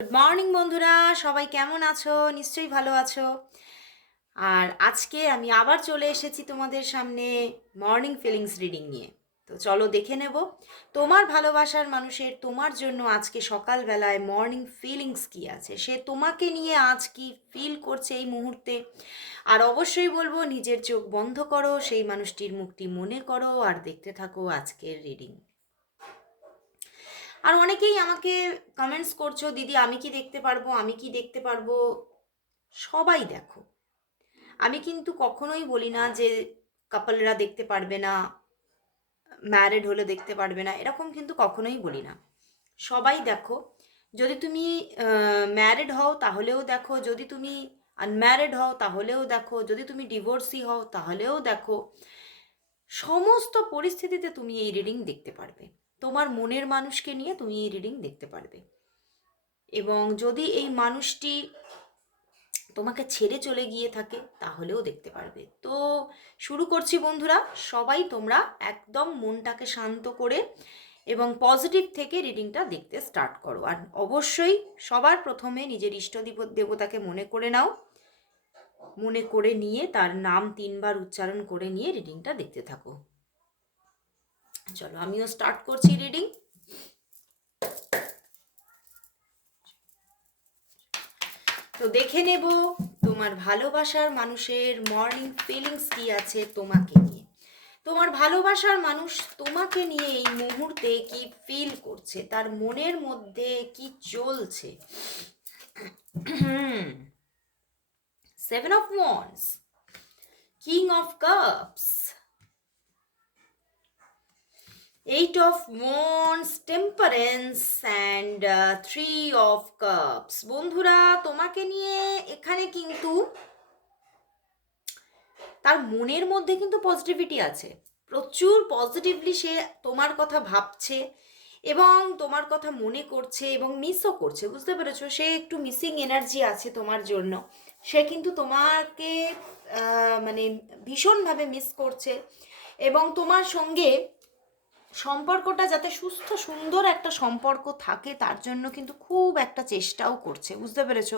Good morning বন্ধুরা। সবাই কেমন আছো? নিশ্চয়ই ভালো আছো। আর আজকে আমি আবার চলে এসেছি তোমাদের সামনে মর্নিং ফিলিংস রিডিং নিয়ে। তো চলো দেখে নেব, তোমার ভালোবাসার মানুষের তোমার জন্য আজকে সকালবেলায় মর্নিং ফিলিংস কি আছে? সে তোমাকে নিয়ে আজ কি ফিল করছে এই মুহূর্তে? আর অবশ্যই বলব, নিজের চোখ বন্ধ করো, সেই মানুষটির মুখটি মনে করো, আর দেখতে থাকো আজকের রিডিং আর অনেকেই আমাকে কমেন্টস করছ, দিদি, আমি কি দেখতে পারব? আমি কি দেখতে পারব? সবাই দেখো। আমি কিন্তু কখনোই বলি না যে কাপলরা দেখতে পারবে না ম্যারিড হলে দেখতে পারবে না, এরকম কিন্তু কখনোই বলি না। সবাই দেখো। যদি তুমি ম্যারিড হও তাহলেও দেখো। যদি তুমি আনম্যারিড হও তাহলেও দেখো। যদি তুমি ডিভোর্সি হও তাহলেও দেখো। সমস্ত পরিস্থিতিতে তুমি এই রিডিং দেখতে পারবে। তোমার মনের মানুষকে নিয়ে তুমি এই রিডিং দেখতে পারবে। এবং যদি এই মানুষটি তোমাকে ছেড়ে চলে গিয়ে থাকে, তাহলেও দেখতে পারবে। তো শুরু করছি বন্ধুরা, সবাই তোমরা একদম মনটাকে শান্ত করে এবং পজিটিভ থেকে রিডিংটা দেখতে স্টার্ট করো। আর অবশ্যই সবার প্রথমে নিজের ইষ্ট দেবতাকে মনে করে নাও। মনে করে নিয়ে তার নাম তিনবার উচ্চারণ করে নিয়ে রিডিংটা দেখতে থাকো। চলো, আমিও স্টার্ট করছি রিডিং তো দেখে নেব তোমার ভালোবাসার মানুষের মর্নিং ফিলিংস কি আছে তোমাকে নিয়ে। তোমার ভালোবাসার মানুষ তোমাকে নিয়ে এই মুহূর্তে কি ফিল করছে? তার মনের মধ্যে কি চলছে? Seven of wands king of cups eight of wands temperance and three of cups বন্ধুরা, তোমাকে নিয়ে এখানে কিন্তু তার মনের মধ্যে কিন্তু পজিটিভিটি আছে। প্রচুর পজিটিভলি সে তোমার কথা ভাবছে এবং তোমার কথা মনে করছে এবং মিসও করছে, বুঝতে পেরেছ? সে একটু মিসিং এনার্জি আছে তোমার জন্য। সে কিন্তু তোমাকে মানে ভীষণভাবে মিস করছে এবং তোমার সঙ্গে সম্পর্কটা যাতে সুস্থ, সুন্দর একটা সম্পর্ক থাকে, তার জন্য কিন্তু খুব একটা চেষ্টাও করছে, বুঝতে পেরেছ?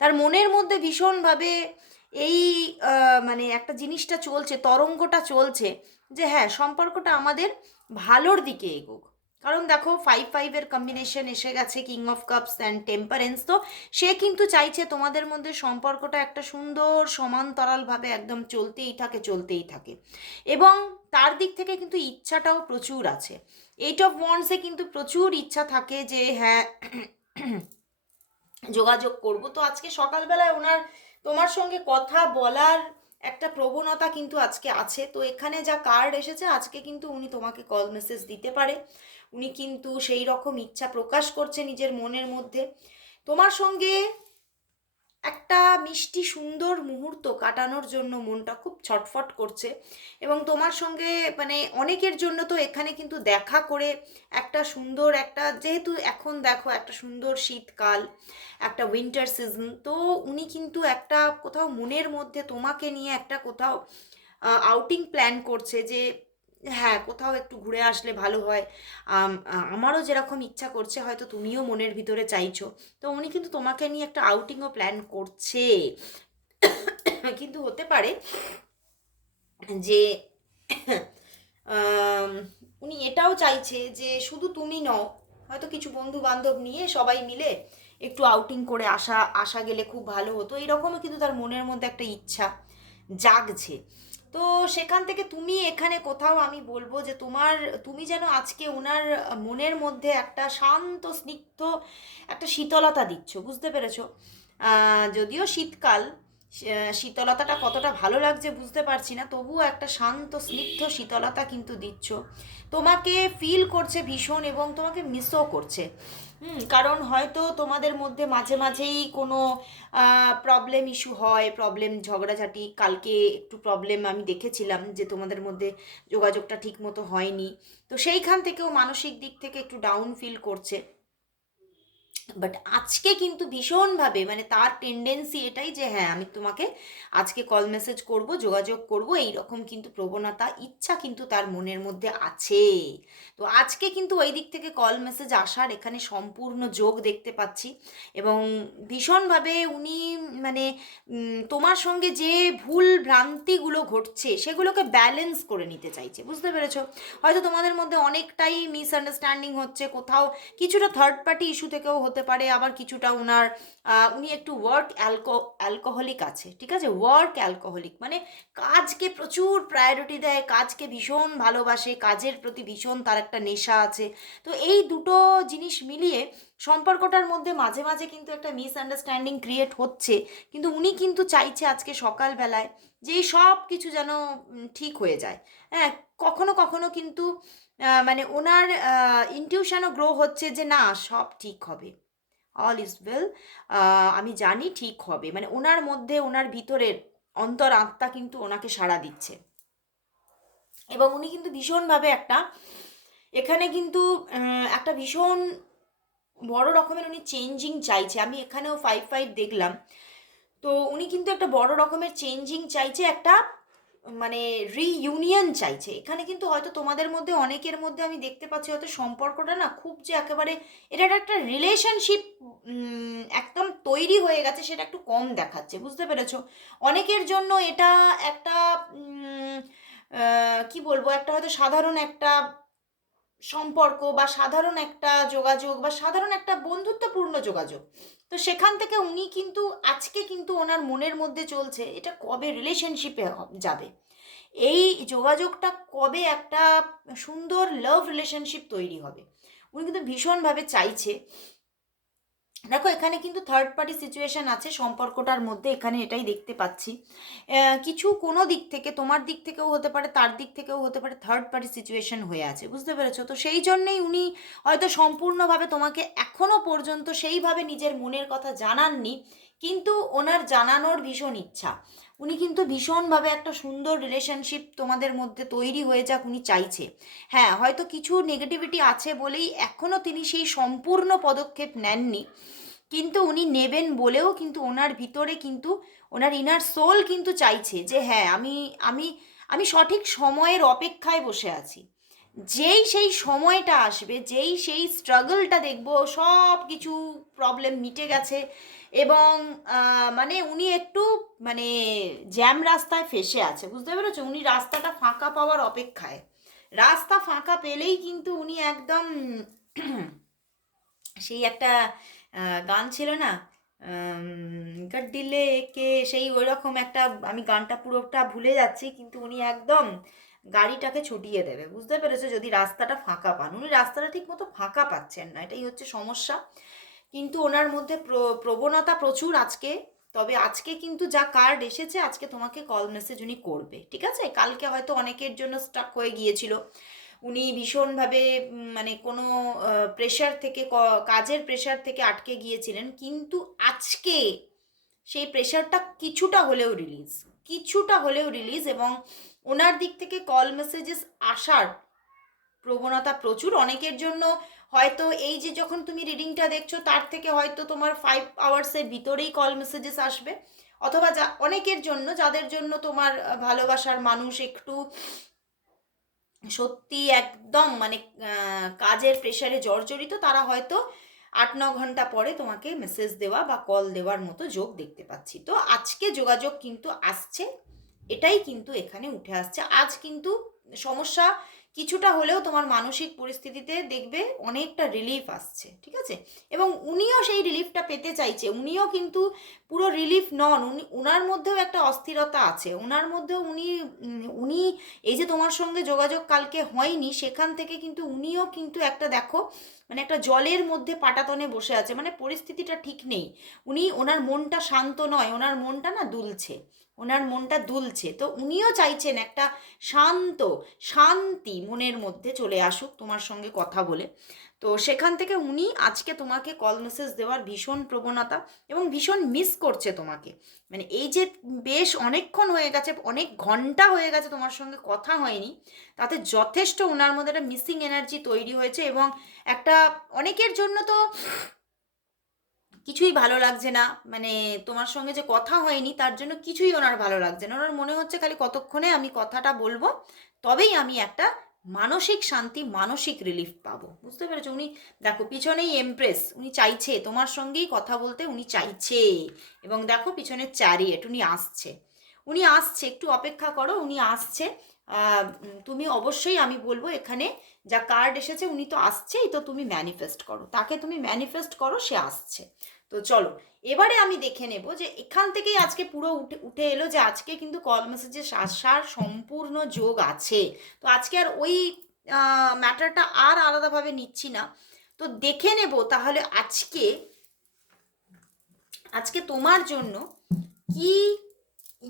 তার মনের মধ্যে ভীষণভাবে এই মানে একটা জিনিসটা চলছে, তরঙ্গটা চলছে, যে হ্যাঁ সম্পর্কটা আমাদের ভালোর দিকে এগোক। কারণ দেখো ফাইভ ফাইভের কম্বিনেশন এসে গেছে king of cups and temperance তো সে কিন্তু চাইছে তোমাদের মধ্যে সম্পর্কটা একটা সুন্দর, সমান্তরালভাবে একদম চলতেই থাকে চলতেই থাকে। এবং তার দিক থেকে কিন্তু ইচ্ছাটাও প্রচুর আছে। এইট অফ ওয়ান্ডসে কিন্তু প্রচুর ইচ্ছা থাকে যে হ্যাঁ যোগাযোগ করব। তো আজকে সকালবেলায় ওনার, তোমার সঙ্গে কথা বলার একটা প্রবণতা কিন্তু আজকে আছে। তো এখানে যা কার্ড এসেছে, আজকে কিন্তু উনি তোমাকে কল মেসেজ দিতে পারে। উনি কিন্তু সেই রকম ইচ্ছা প্রকাশ করছে নিজের মনের মধ্যে। তোমার সঙ্গে একটা মিষ্টি সুন্দর মুহূর্ত কাটানোর জন্য মনটা খুব ছটফট করছে এবং তোমার সঙ্গে মানে অনেকের জন্য তো এখানে কিন্তু দেখা করে একটা সুন্দর একটা, যেহেতু এখন দেখো একটা সুন্দর শীতকাল, একটা উইন্টার সিজন তো উনি কিন্তু একটা কোথাও মনের মধ্যে তোমাকে নিয়ে একটা কোথাও আউটিং প্ল্যান করছে যে হ্যাঁ কোথাও একটু ঘুরে আসলে ভালো হয়। আমারও যেরকম ইচ্ছা করছে, হয়তো তুমিও মনের ভিতরে চাইছো। তো উনি কিন্তু তোমাকে নিয়ে একটা আউটিংও প্ল্যান করছে। কিন্তু হতে পারে যে উনি এটাও চাইছে যে, শুধু তুমি নও, হয়তো কিছু বন্ধু বান্ধব নিয়ে সবাই মিলে একটু আউটিং করে আসা আসা গেলে খুব ভালো হতো। এরকমও কিন্তু তার মনের মধ্যে একটা ইচ্ছা জাগছে। তো সেখান থেকে তুমি এখানে কোথাও আমি বলব যে তোমার, তুমি যেন আজকে ওনার মনের মধ্যে একটা শান্ত, স্নিগ্ধ, একটা শীতলতা দিচ্ছ, বুঝতে পেরেছ? যদিও শীতকাল শীতলতাটা কতটা ভালো লাগছে বুঝতে পারছি না, তবুও একটা শান্ত, স্নিগ্ধ শীতলতা কিন্তু দিচ্ছ। তোমাকে ফিল করছে ভীষণ এবং তোমাকে মিসও করছে। হুম, কারণ হয়তো তোমাদের মধ্যে মাঝে মাঝেই কোনো প্রবলেম ইস্যু হয় প্রবলেম ঝগড়াঝাটি, কালকে একটু প্রবলেম আমি দেখেছিলাম যে তোমাদের মধ্যে যোগাযোগটা ঠিক মতো হয়নি। তো সেইখান থেকেও মানসিক দিক থেকে একটু ডাউন ফিল করছে। বাট আজকে কিন্তু ভীষণভাবে মানে তার টেন্ডেন্সি এটাই যে হ্যাঁ আমি তোমাকে আজকে কল মেসেজ করব, যোগাযোগ করব এই রকম কিন্তু প্রবণতা, ইচ্ছা কিন্তু তার মনের মধ্যে আছে। তো আজকে কিন্তু ওই দিক থেকে কল মেসেজ আসার এখানে সম্পূর্ণ যোগ দেখতে পাচ্ছি এবং ভীষণভাবে উনি মানে তোমার সঙ্গে যে ভুল ভ্রান্তিগুলো ঘটছে সেগুলোকে ব্যালেন্স করে নিতে চাইছে, বুঝতে পেরেছ? হয়তো তোমাদের মধ্যে অনেকটাই মিসআন্ডারস্ট্যান্ডিং হচ্ছে, কোথাও কিছুটা থার্ড পার্টি ইস্যু থেকেও হতে পারে, আবার কিছুটা ওনার উনি একটু ওয়ার্ক অ্যালকো অ্যালকোহলিক আছে, ঠিক আছে? ওয়ার্ক অ্যালকোহলিক মানে কাজকে প্রচুর প্রায়োরিটি দেয়, কাজকে ভীষণ ভালোবাসে, কাজের প্রতি ভীষণ তার একটা নেশা আছে। তো এই দুটো জিনিস মিলিয়ে সম্পর্কটার মধ্যে মাঝে মাঝে কিন্তু একটা মিসআন্ডারস্ট্যান্ডিং ক্রিয়েট হচ্ছে, কিন্তু উনি কিন্তু চাইছে আজকে সকালবেলায় যে সব কিছু যেন ঠিক হয়ে যায়। হ্যাঁ কখনো কখনো কিন্তু মানে ওনার ইনটিউশনও গ্রো হচ্ছে যে না, সব ঠিক হবে। অল ইজ ওয়েল আমি জানি ঠিক হবে। মানে ওনার মধ্যে, ওনার ভিতরের অন্তর আত্মা কিন্তু ওনাকে সাড়া দিচ্ছে। এবং উনি কিন্তু ভীষণভাবে একটা, এখানে কিন্তু একটা ভীষণ বড় রকমের উনি চেঞ্জিং চাইছে। আমি এখানেও ফাইভ ফাইভ দেখলাম। তো উনি কিন্তু একটা বড় রকমের চেঞ্জিং চাইছে একটা মানে রিইউনিয়ন চাইছে। এখানে কিন্তু হয়তো তোমাদের মধ্যে, অনেকের মধ্যে আমি দেখতে পাচ্ছি হয়তো সম্পর্কটা না খুব যে একেবারে এটা একটা রিলেশনশিপ একদম তৈরি হয়ে গেছে, সেটা একটু কম দেখাচ্ছে, বুঝতে পেরেছ? অনেকের জন্য এটা একটা কি বলব, একটা হয়তো সাধারণ একটা সম্পর্ক বা সাধারণ একটা যোগাযোগ বা সাধারণ একটা বন্ধুত্বপূর্ণ যোগাযোগ। তো সেখান থেকে উনি কিন্তু, আজকে কিন্তু ওনার মনের মধ্যে চলছে এটা কবে রিলেশনশিপে যাবে। এই যোগাযোগটা কবে একটা সুন্দর লাভ রিলেশনশিপ তৈরি হবে। উনি কিন্তু ভীষণভাবে চাইছে দেখো, এখানে কিন্তু থার্ড পার্টি সিচুয়েশান আছে, সম্পর্কটার মধ্যে এখানে এটাই দেখতে পাচ্ছি। কিছু কোনো দিক থেকে, তোমার দিক থেকেও হতে পারে, তার দিক থেকেও হতে পারে থার্ড পার্টি সিচুয়েশান হয়ে আছে, বুঝতে পেরেছ? তো সেই জন্যেই উনি হয়তো সম্পূর্ণভাবে তোমাকে এখনও পর্যন্ত সেইভাবে নিজের মনের কথা জানাননি, কিন্তু ওনার জানানোর ভীষণ ইচ্ছা। উনি কিন্তু ভীষণভাবে একটা সুন্দর রিলেশনশিপ তোমাদের মধ্যে তৈরি হয়ে যাক উনি চাইছে। হ্যাঁ হয়তো কিছু নেগেটিভিটি আছে বলেই এখনও তিনি সেই সম্পূর্ণ পদক্ষেপ নেননি। কিন্তু উনি নেবেন বলেও কিন্তু ওনার ভিতরে কিন্তু, ওনার ইনার সোল কিন্তু চাইছে যে হ্যাঁ আমি আমি আমি সঠিক সময়ের অপেক্ষায় বসে আছি। যেই সেই সময়টা আসবে, যেই সেই স্ট্রাগলটা দেখব সব কিছু প্রবলেম মিটে গেছে এবং মানে উনি একটু মানে জ্যাম রাস্তায় ফেসে আছে, বুঝতে পেরেছ? উনি রাস্তাটা ফাঁকা পাওয়ার অপেক্ষায়। রাস্তা ফাঁকা পেলেই কিন্তু উনি একদম সেই একটা গান ছিল না গড্ডিলে কে সেই ওই রকম একটা, আমি গানটা পুরোটা ভুলে যাচ্ছি, কিন্তু উনি একদম গাড়িটাকে ছুটিয়ে দেবে। বুঝতে পেরেছ? যদি রাস্তাটা ফাঁকা পান। উনি রাস্তাটা ঠিক মতো ফাঁকা পাচ্ছেন না। এটাই হচ্ছে সমস্যা। কিন্তু ওনার মধ্যে প্র- প্রবণতা প্রচুর আজকে। তবে আজকে কিন্তু যা কার্ড এসেছে, আজকে তোমাকে কল মেসেজ উনি করবে। ঠিক আছে? কালকে হয়তো অনেকের জন্য স্টাক হয়ে গিয়েছিল। উনি ভীষণভাবে মানে কোনো প্রেশার থেকে কাজের প্রেশার থেকে আটকে গিয়েছিলেন। কিন্তু আজকে সেই প্রেশারটা কিছুটা হলেও রিলিজ কিছুটা হলেও রিলিজ এবং ওনার দিক থেকে কল মেসেজেস আসার প্রবণতা প্রচুর। অনেকের জন্য হয়তো এই যে যখন তুমি রিডিংটা দেখছ, তার থেকে হয়তো তোমার ফাইভ আওয়ার্সের ভিতরেই কল মেসেজেস আসবে। অথবা যা, অনেকের জন্য, যাদের জন্য তোমার ভালোবাসার মানুষ একটু সত্যি একদম মানে কাজের প্রেশারে জর্জরিত, তারা হয়তো আট, ন ঘণ্টা পরে তোমাকে মেসেজ দেওয়া বা কল দেওয়ার মতো যোগ দেখতে পাচ্ছি। তো আজকে যোগাযোগ কিন্তু আসছে। এটাই কিন্তু এখানে উঠে আসছে। আজ কিন্তু সমস্যা কিছুটা হলেও তোমার মানসিক পরিস্থিতিতে দেখবে অনেকটা রিলিফ আসছে, ঠিক আছে? এবং উনিও সেই রিলিফটা পেতে চাইছে। উনিও কিন্তু পুরো রিলিফ নন, উনি ওনার মধ্যেও একটা অস্থিরতা আছে। ওনার মধ্যেও উনি উনি এই যে তোমার সঙ্গে যোগাযোগ কালকে হয়নি, সেখান থেকে কিন্তু উনিও কিন্তু একটা দেখো মানে একটা জলের মধ্যে পাটাতনে বসে আছে। মানে পরিস্থিতিটা ঠিক নেই। উনি, ওনার মনটা শান্ত নয়, ওনার মনটা না দুলছে। ওনার মনটা দুলছে। তো উনিও চাইছেন একটা শান্ত, শান্তি মনের মধ্যে চলে আসুক তোমার সঙ্গে কথা বলে। তো সেখান থেকে উনি আজকে তোমাকে কল মেসেজ দেওয়ার ভীষণ প্রবণতা এবং ভীষণ মিস করছে তোমাকে। মানে এই যে বেশ অনেকক্ষণ হয়ে গেছে, অনেক ঘণ্টা হয়ে গেছে তোমার সঙ্গে কথা হয়নি, তাতে যথেষ্ট ওনার মধ্যে একটা মিসিং এনার্জি তৈরি হয়েছে এবং একটা অনেকের জন্য তো কিছুই ভালো লাগছে না। মানে তোমার সঙ্গে যে কথা হয়নি, তার জন্য কিছুই ওনার ভালো লাগছে না। ওনার মনে হচ্ছে খালি কতক্ষণে আমি কথাটা বলব, তবেই আমি একটা মানসিক শান্তি, মানসিক রিলিফ পাবো। বুঝতে পেরেছ? উনি দেখো, পিছনেই এমপ্রেস উনি চাইছে, তোমার সঙ্গেই কথা বলতে উনি চাইছে। এবং দেখো পিছনে চ্যারিয়েট উনি আসছে। উনি আসছে, একটু অপেক্ষা করো, উনি আসছে। তুমি অবশ্যই আমি বলব এখানে যা কার্ড এসেছে, উনি তো আসছেই, তো তুমি ম্যানিফেস্ট করো। তাকে তুমি ম্যানিফেস্ট করো, সে আসছে। তো চলো, এবারে আমি দেখে নেব যে এখান থেকেই আজকে পুরো উঠে উঠে এলো যে আজকে কিন্তু কল মেসেজে আসার সম্পূর্ণ যোগ আছে। তো আজকে আর ওই ম্যাটারটা আর আলাদাভাবে নিচ্ছি না। তো দেখে নেব তাহলে আজকে আজকে তোমার জন্য কি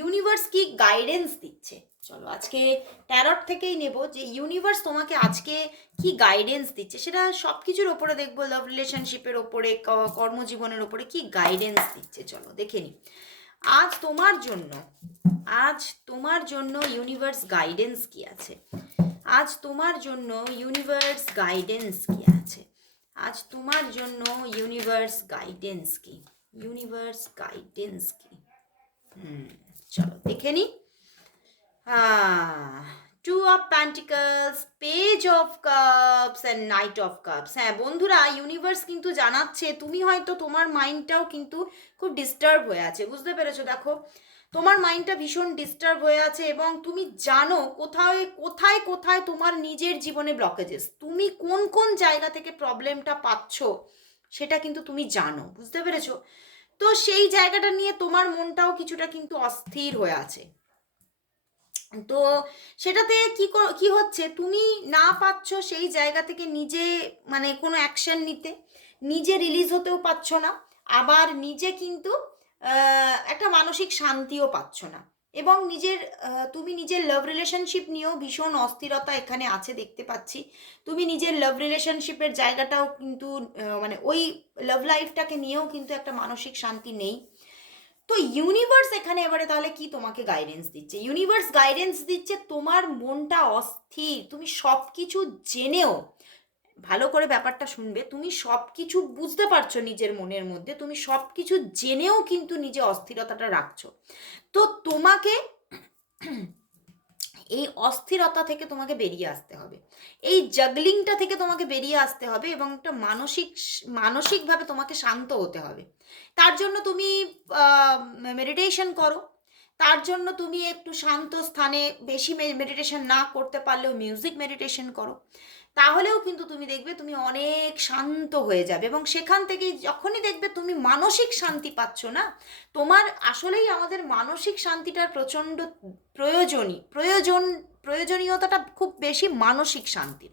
ইউনিভার্স কি গাইডেন্স দিচ্ছে? চলো, আজকে ট্যারট থেকেই নেব যে ইউনিভার্স তোমাকে আজকে কি গাইডেন্স দিচ্ছে, সেটা সব কিছুর ওপরে দেখব লাভ রিলেশনশিপের ওপরে কর্মজীবনের ওপরে কি গাইডেন্স দিচ্ছে, চলো দেখে নি আজ তোমার জন্য, আজ তোমার জন্য ইউনিভার্স গাইডেন্স কি আছে? আজ তোমার জন্য ইউনিভার্স গাইডেন্স কি আছে? আজ তোমার জন্য ইউনিভার্স গাইডেন্স কি? ইউনিভার্স গাইডেন্স কি? হুম, চলো দেখে নি two of pentacles page of cups and knight of cups হ্যাঁ বন্ধুরা ইউনিভার্স কিন্তু জানাচ্ছে, তুমি হয়তো তোমার মাইন্ডটাও কিন্তু খুব ডিস্টার্ব হয়ে আছে, বুঝতে পেরেছ? দেখো, তোমার মাইন্ডটা ভীষণ ডিস্টার্ব হয়ে আছে এবং তুমি জানো কোথায় কোথায় কোথায় তোমার নিজের জীবনে ব্লকেজেস তুমি কোন কোন জায়গা থেকে প্রবলেমটা পাচ্ছ, সেটা কিন্তু তুমি জানো, বুঝতে পেরেছ? তো সেই জায়গাটা নিয়ে তোমার মনটাও কিছুটা কিন্তু অস্থির হয়ে আছে। তো সেটাতে কি ক- হচ্ছে? তুমি না পাচ্ছ সেই জায়গা থেকে নিজে মানে কোনো অ্যাকশন নিতে। নিজে রিলিজ হতেও পারছ না। আবার নিজে কিন্তু একটা মানসিক শান্তিও পাচ্ছ না। এবং নিজের তুমি নিজের লাভ রিলেশনশিপ নিয়েও ভীষণ অস্থিরতা এখানে আছে দেখতে পাচ্ছি। তুমি নিজের লাভ রিলেশনশিপের জায়গাটাও কিন্তু মানে ওই লাভ লাইফটাকে নিয়েও কিন্তু একটা মানসিক শান্তি নেই। তো ইউনিভার্স এখানে এবারে তাহলে কি তোমাকে গাইডেন্স দিচ্ছে? ইউনিভার্স গাইডেন্স দিচ্ছে তোমার মনটা অস্থির, তুমি সব কিছু জেনেও, ভালো করে ব্যাপারটা শুনবে, তুমি সব কিছু বুঝতে পারছ নিজের মনের মধ্যে, তুমি সব কিছু জেনেও কিন্তু নিজে অস্থিরতাটা রাখছো। তো তোমাকে এই অস্থিরতা থেকে তোমাকে বেরিয়ে আসতে হবে। এই জাগলিংটা থেকে তোমাকে বেরিয়ে আসতে হবে এবং একটা মানসিক, মানসিকভাবে তোমাকে শান্ত হতে হবে। তার জন্য তুমি মেডিটেশন করো। তার জন্য তুমি একটু শান্ত স্থানে বেশি মেডিটেশন না করতে পারলেও মিউজিক মেডিটেশন করো। তাহলেও কিন্তু তুমি দেখবে তুমি অনেক শান্ত হয়ে যাবে এবং সেখান থেকে যখনই দেখবে তুমি মানসিক শান্তি পাচ্ছ না, তোমার আসলেই আমাদের মানসিক শান্তিটার প্রচণ্ড প্রয়োজনই প্রয়োজন, প্রয়োজনীয়তাটা খুব বেশি মানসিক শান্তি।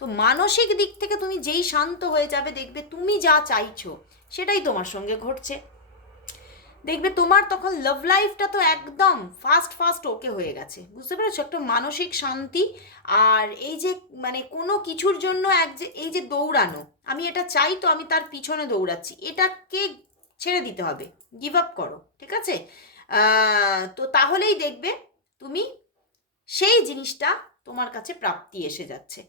তো মানসিক দিক থেকে তুমি যেই শান্ত হয়ে যাবে দেখবে তুমি যা চাইছো সেটাই তোমার সঙ্গে ঘটছে। দেখবে তোমার তখন লাভ লাইফটা তো একদম ফাস্ট ফাস্ট ওকে হয়ে গেছে। বুঝতে পেরেছ? একটা মানসিক শান্তি আর এই যে মানে কোনো কিছুর জন্য এক যে, এই যে দৌড়ানো, আমি এটা চাই তো আমি তার পিছনে দৌড়াচ্ছি, এটাকে ছেড়ে দিতে হবে। গিভ আপ করো, ঠিক আছে? তো তাহলেই দেখবে তুমি সেই জিনিসটা তোমার কাছে প্রাপ্তি এসে যাচ্ছে।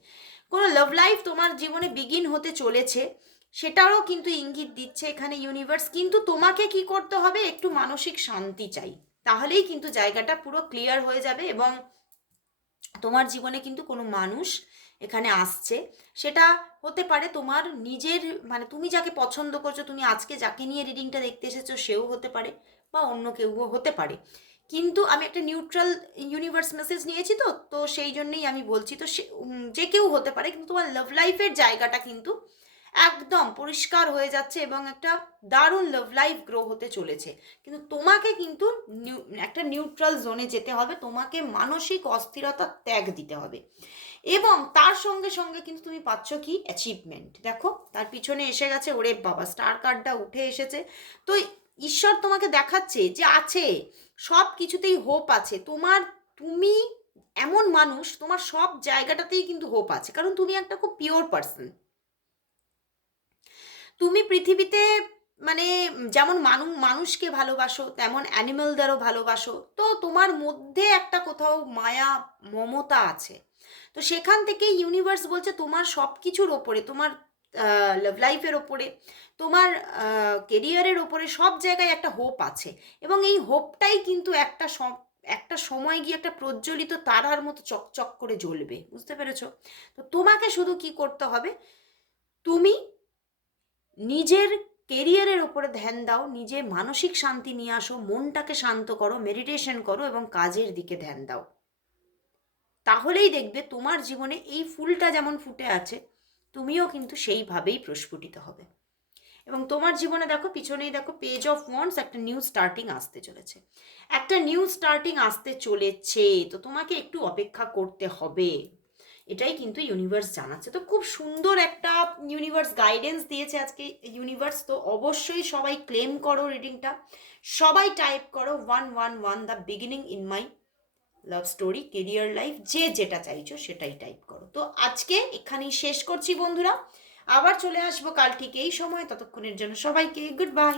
কোনো লাভ লাইফ তোমার জীবনে বিগিন হতে চলেছে সেটারও কিন্তু ইঙ্গিত দিচ্ছে এখানে ইউনিভার্স কিন্তু তোমাকে কি করতে হবে? একটু মানসিক শান্তি চাই। তাহলেই কিন্তু জায়গাটা পুরো ক্লিয়ার হয়ে যাবে এবং তোমার জীবনে কিন্তু কোনো মানুষ এখানে আসছে। সেটা হতে পারে তোমার নিজের মানে তুমি যাকে পছন্দ করছ, তুমি আজকে যাকে নিয়ে রিডিংটা দেখতে এসেছ, সেও হতে পারে বা অন্য কেউও হতে পারে। কিন্তু আমি একটা নিউট্রাল ইউনিভার্স মেসেজ নিয়েছি তো তো সেই জন্যেই আমি বলছি, তো সে যে কেউ হতে পারে, কিন্তু তোমার লাভ লাইফের জায়গাটা কিন্তু একদম পরিষ্কার হয়ে যাচ্ছে এবং একটা দারুণ লাভ লাইফ গ্রো হতে চলেছে। কিন্তু তোমাকে কিন্তু নিউ- একটা নিউট্রাল জোনে যেতে হবে, তোমাকে মানসিক অস্থিরতা ত্যাগ দিতে হবে। এবং তার সঙ্গে সঙ্গে কিন্তু তুমি পাচ্ছ কি? অ্যাচিভমেন্ট দেখো, তার পিছনে এসে গেছে, ওরে বাবা স্টার কার্ডটা উঠে এসেছে। তো ঈশ্বর তোমাকে দেখাচ্ছে যে আছে, সব কিছুতেই হোপ আছে। তোমার, তুমি এমন মানুষ, তোমার সব জায়গাটাতেই কিন্তু হোপ আছে। কারণ তুমি একটা খুব পিওর পার্সন তুমি পৃথিবীতে মানে যেমন মানু, মানুষকে ভালোবাসো, তেমন অ্যানিমেলদেরও ভালোবাসো, তো তোমার মধ্যে একটা কোথাও মায়া, মমতা আছে। তো সেখান থেকে ইউনিভার্স বলছে তোমার সব কিছুর ওপরে, তোমার লাভ লাইফের ওপরে, তোমার কেরিয়ারের ওপরে সব জায়গায় একটা হোপ আছে। এবং এই হোপটাই কিন্তু একটা একটা সময় গিয়ে একটা প্রজ্বলিত তারার মতো চকচক করে জ্বলবে, বুঝতে পেরেছ? তো তোমাকে শুধু কি করতে হবে? তুমি নিজের কেরিয়ারের ওপরে ধ্যান দাও, নিজে মানসিক শান্তি নিয়ে আসো, মনটাকে শান্ত করো মেডিটেশন করো এবং কাজের দিকে ধ্যান দাও। তাহলেই দেখবে তোমার জীবনে এই ফুলটা যেমন ফুটে আছে, তুমিও কিন্তু সেইভাবেই প্রস্ফুটিত হবে। এবং তোমার জীবনে দেখো, পিছনেই দেখো পেজ অফ ওয়ান্স একটা নিউ স্টার্টিং আসতে চলেছে। একটা নিউ স্টার্টিং আসতে চলেছে, তো তোমাকে একটু অপেক্ষা করতে হবে। এটাই কিন্তু ইউনিভার্স জানাচ্ছে। তো খুব সুন্দর একটা ইউনিভার্স গাইডেন্স দিয়েছে আজকে ইউনিভার্স তো অবশ্যই সবাই ক্লেম করো রিডিংটা সবাই টাইপ করো one one one the beginning in my love story career life যে যেটা চাইছো সেটাই টাইপ করো। তো আজকে এখানেই শেষ করছি বন্ধুরা। আবার চলে আসব কাল ঠিক এই সময়। ততক্ষণের জন্য সবাইকে গুড বাই